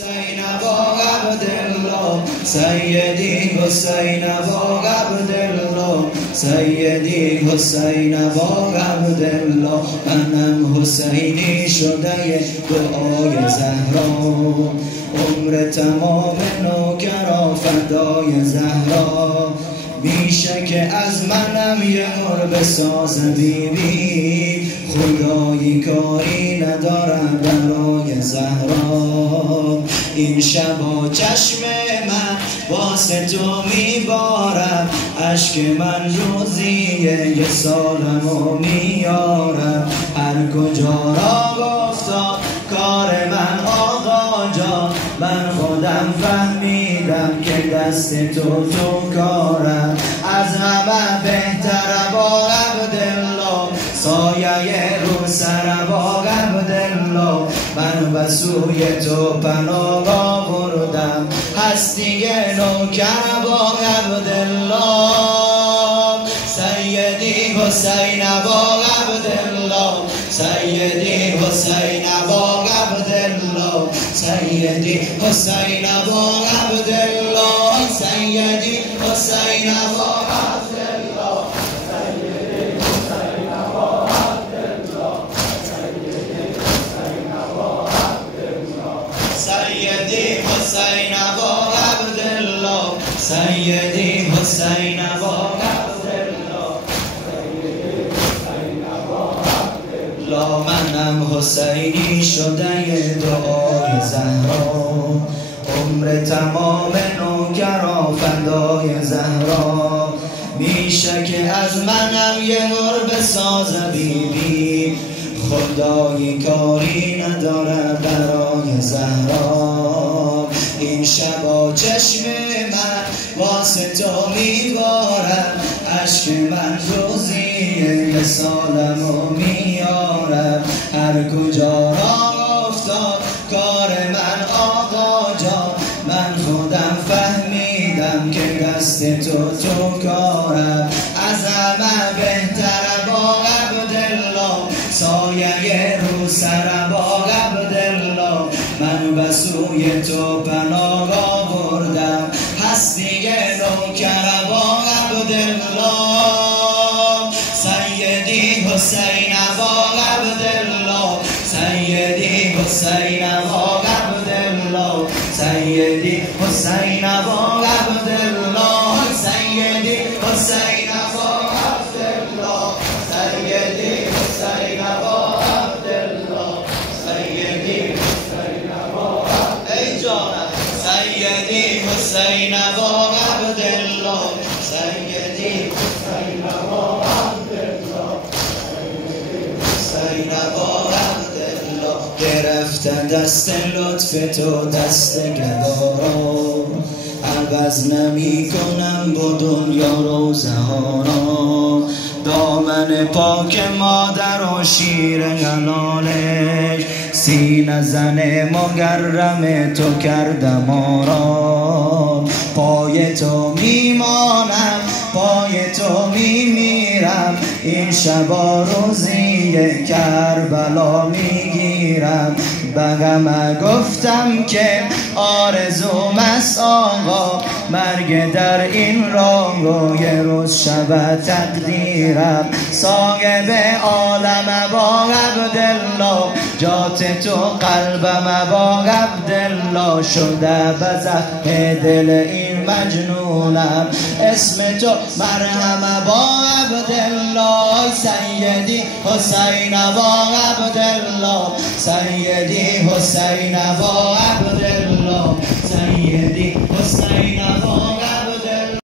حسین با عبدالله سیدی حسین با عبدالله سیدی حسین با عبدالله منم حسینی شده دعای زهرا عمر تمام نوکرا فدای زهرا میشه که از منم یه مرغ ساز بیبی خدایی کاری ندارم برای زهرا این شبا چشم من واسه تو میبارم اشک من روزیه یه سالمو میارم هر کجا را گفتا کار من آقا جان من خودم فهمیدم که دست تو کارم از همه بهتر با عبدالله سایه رو سر با عبدالله من به سوی تو پناه آوردم هستی نوکر با عبدالله سیدی حسین با عبدالله سیدی حسین با عبدالله سیدی حسین با عبدالله سیدی حسین با عبدالله سیدی حسین با عبدالله سیدی حسین با لا منم حسینی شده دعای زهرا عمر تمام نوکرا فدای زهرا میشه که از منم یه مرغ ساز بیبی خدایی کاری نداره برای زهرا این شبا چشم من واسه تو میبارم اشک من روزیه یه سالمو میارم هر کجا را افتاد کار من آقا جان من خودم فهمیدم که دست تو کارم از همه بهتر با عبدالله سایه رو سر با عبدالله من به سوی تو پناه آوردم هستی نوکر با عبدالله سیدی حسین با عبدالله سیدی حسین با عبدالله سیدی حسین با عبدالله سیدی حسین با عبدالله سیدی حسین با عبدالله سیدی حسین با ای جانم سیدی حسین با عبدالله سیدی حسین با عبدالله حسین با عبدالله گرفته دست لطف تو دست گدارا عوض نمی کنم با دنیا روزه ها را دامن پاک مادر و شیر حلالش سینه زن مگرم تو کردم ما را پای تو میمانم پای تو میمیرم این شبا روزی کربلا میگیرم بگم گفتم که آرزوم است آقا مرگ در این راه و یه روز شب تقدیرم صاحب عالم با عبدالله جات تو قلبم با عبدالله شده به زخم دل این مجنونم اسم تو مرهم با عبدالله سیدی حسین با عبدالله سیدی حسین با عبدالله